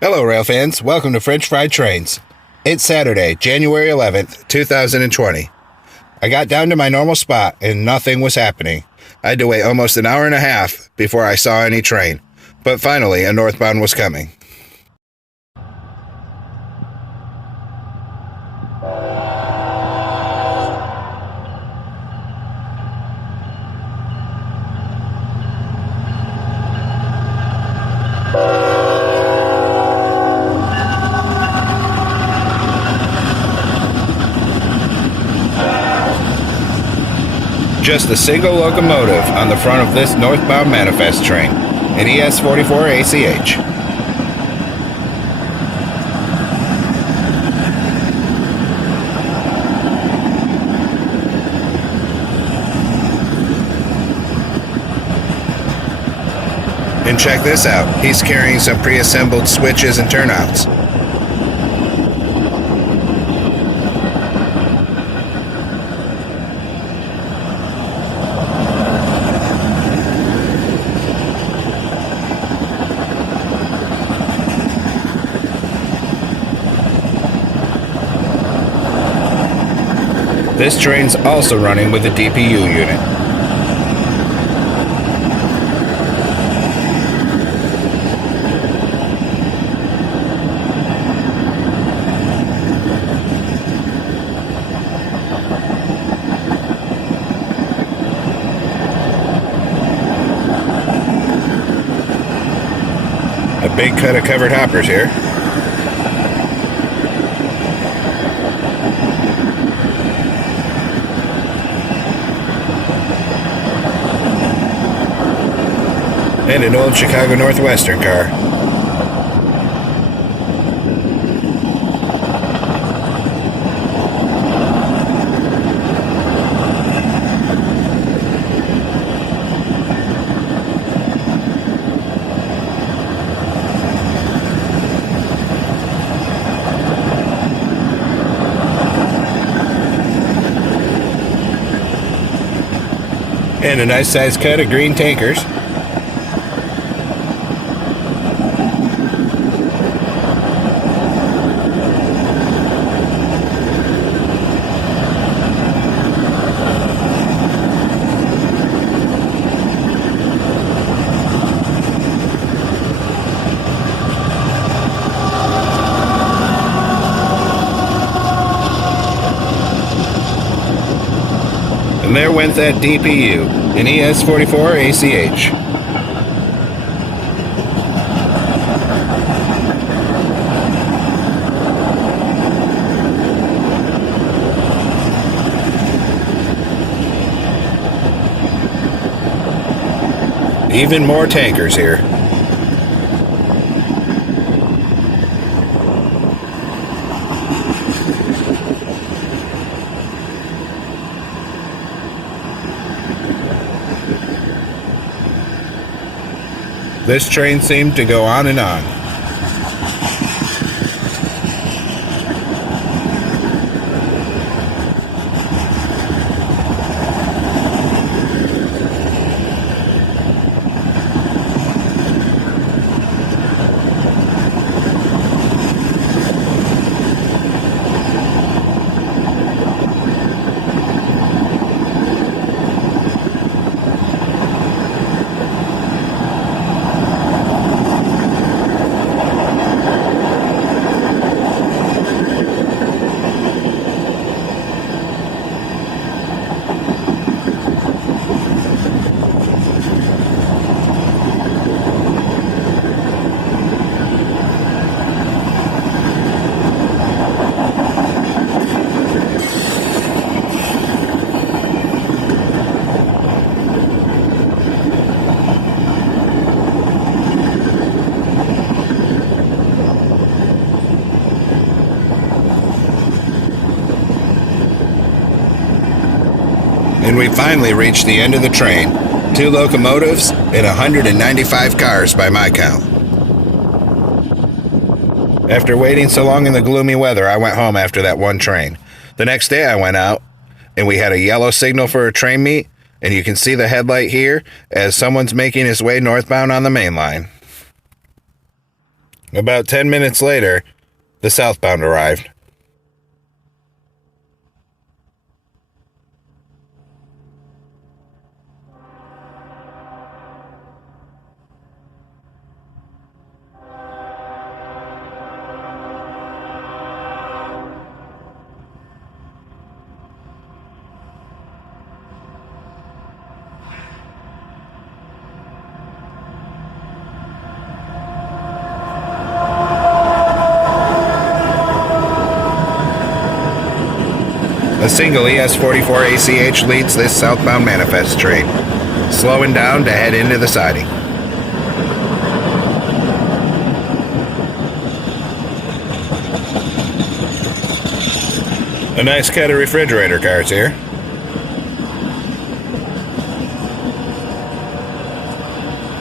Hello, rail fans. Welcome to French Fried Trains. It's Saturday, January 11th, 2020. I got down to my normal spot and nothing was happening. I had to wait almost an hour and a half before I saw any train. But finally, a northbound was coming. Just a single locomotive on the front of this northbound manifest train, an ES44 ACH. And check this out, he's carrying some pre-assembled switches and turnouts. This train's also running with a DPU unit. A big cut of covered hoppers here. And an old Chicago Northwestern car. And a nice sized cut of green tankers. And there went that DPU, an ES44 ACH. Even more tankers here. This train seemed to go on and on. And we finally reached the end of the train. 2 locomotives and 195 cars by my count. After waiting so long in the gloomy weather, I went home after that one train. The next day I went out, and we had a yellow signal for a train meet, and you can see the headlight here as someone's making his way northbound on the main line. About 10 minutes later, the southbound arrived. A single ES-44 ACH leads this southbound manifest train, slowing down to head into the siding. A nice cut of refrigerator cars here.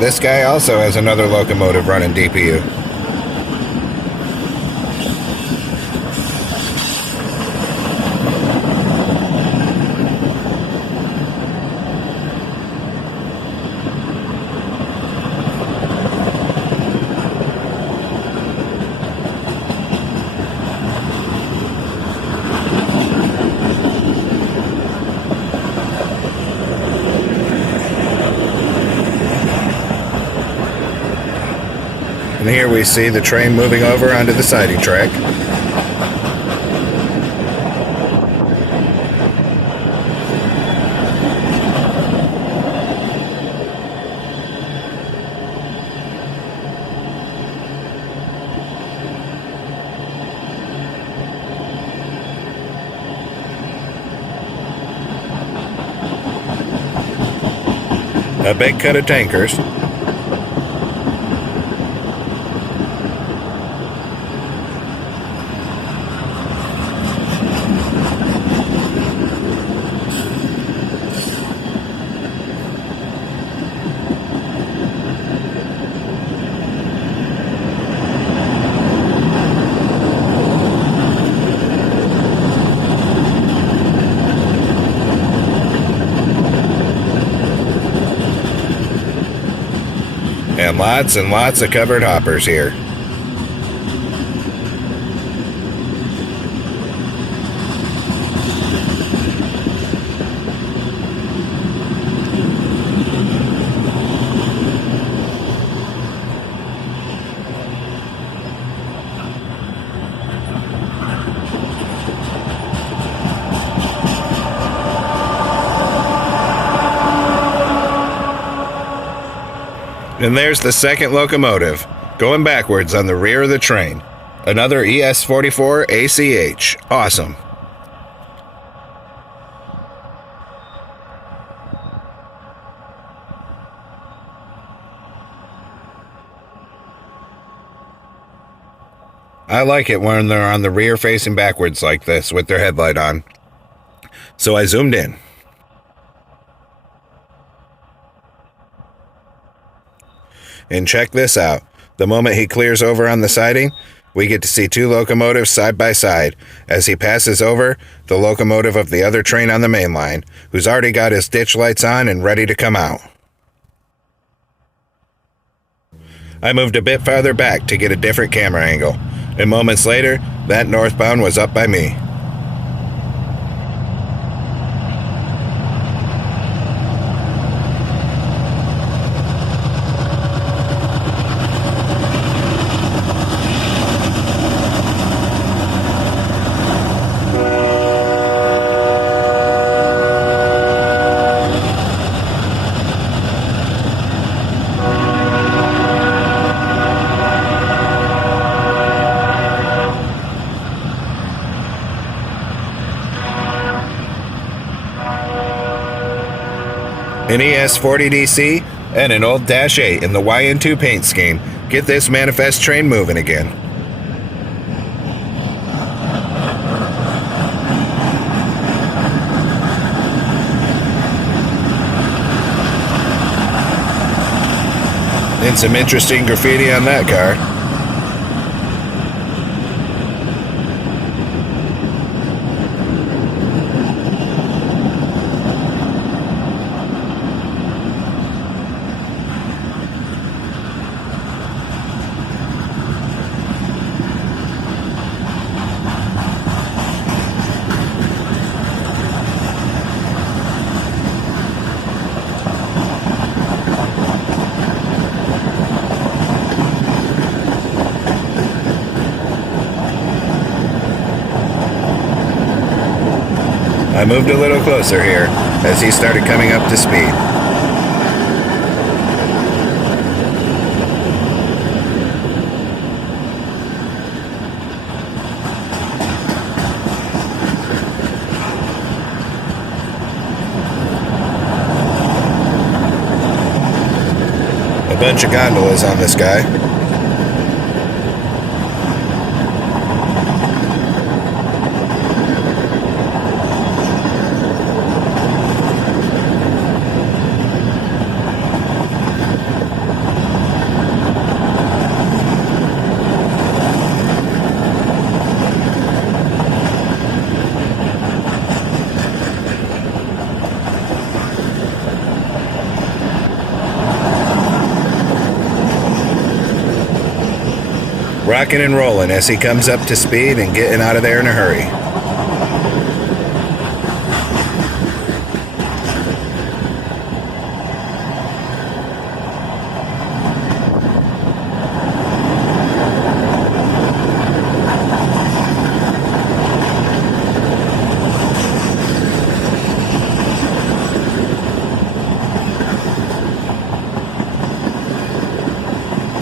This guy also has another locomotive running DPU. And here we see the train moving over onto the siding track. A big cut of tankers. And lots of covered hoppers here. And there's the second locomotive, going backwards on the rear of the train. Another ES-44 ACH. Awesome. I like it when they're on the rear facing backwards like this with their headlight on. So I zoomed in. And check this out. The moment he clears over on the siding, we get to see two locomotives side by side as he passes over the locomotive of the other train on the main line, who's already got his ditch lights on and ready to come out. I moved a bit farther back to get a different camera angle, and moments later, that northbound was up by me. An ES-40DC and an old Dash 8 in the YN2 paint scheme get this manifest train moving again. And some interesting graffiti on that car. I moved a little closer here as he started coming up to speed. A bunch of gondolas on this guy. Rocking and rolling as he comes up to speed and getting out of there in a hurry.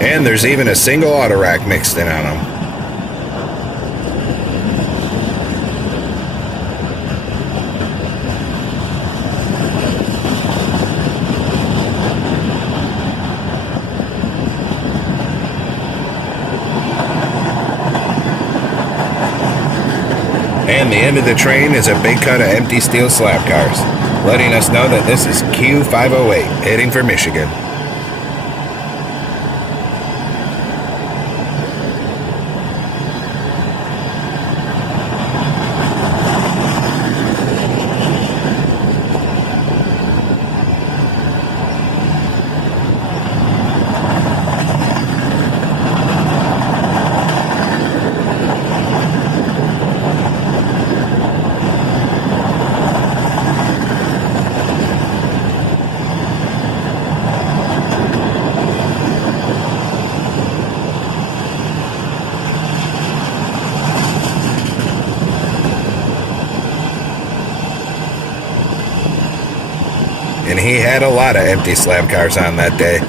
And there's even a single auto rack mixed in on them. And the end of the train is a big cut of empty steel slab cars, letting us know that this is Q508 heading for Michigan. And he had a lot of empty slab cars on that day.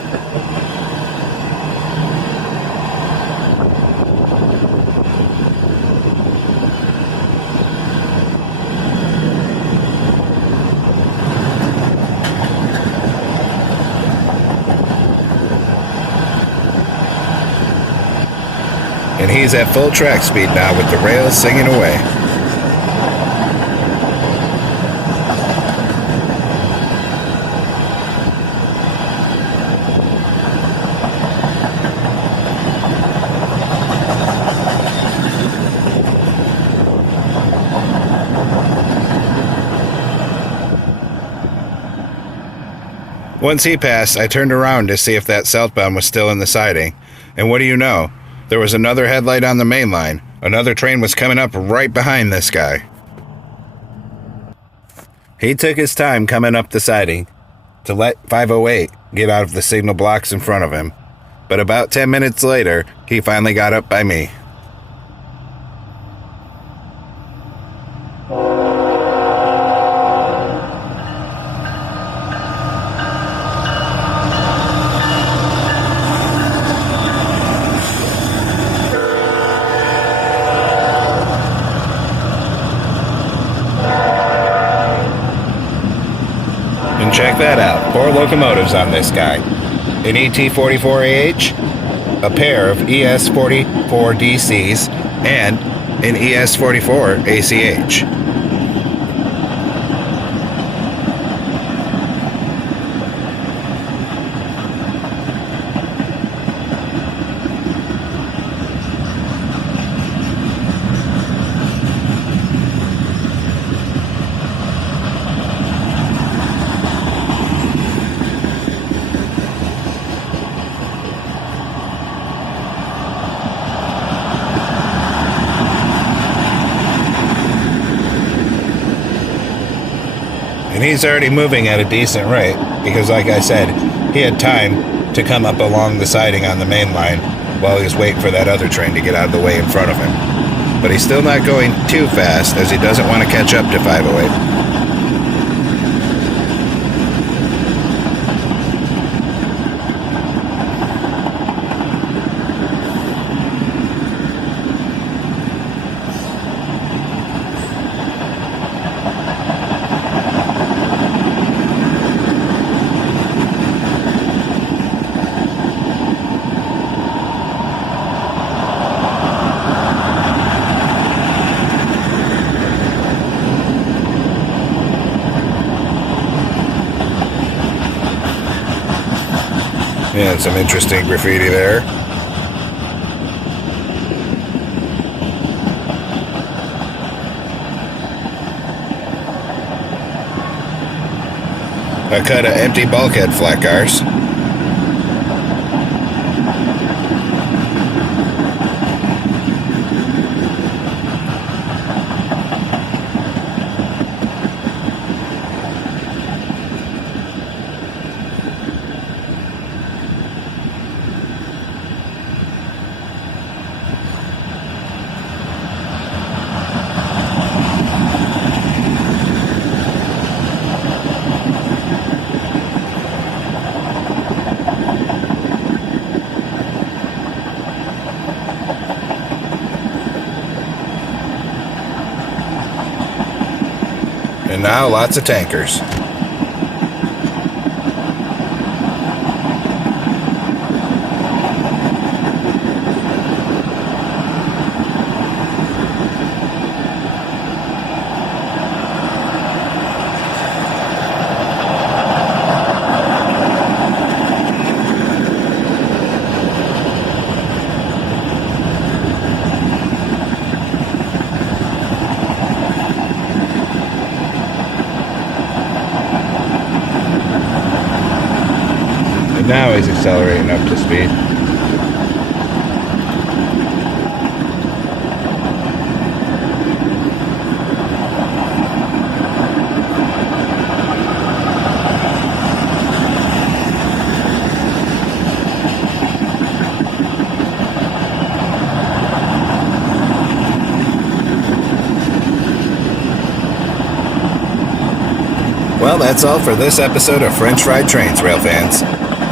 And he's at full track speed now with the rails singing away. Once he passed, I turned around to see if that southbound was still in the siding. And what do you know? There was another headlight on the main line. Another train was coming up right behind this guy. He took his time coming up the siding to let 508 get out of the signal blocks in front of him. But about 10 minutes later, he finally got up by me. And check that out, 4 locomotives on this guy. An ET44AH, a pair of ES44DCs, and an ES44ACH. And he's already moving at a decent rate because, like I said, he had time to come up along the siding on the main line while he was waiting for that other train to get out of the way in front of him. But he's still not going too fast as he doesn't want to catch up to 508. And some interesting graffiti there. A cut of empty bulkhead flat cars. And now lots of tankers. Now he's accelerating up to speed. Well, that's all for this episode of French Fried Trains, rail fans.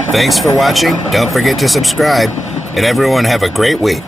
Thanks for watching. Don't forget to subscribe, and everyone have a great week.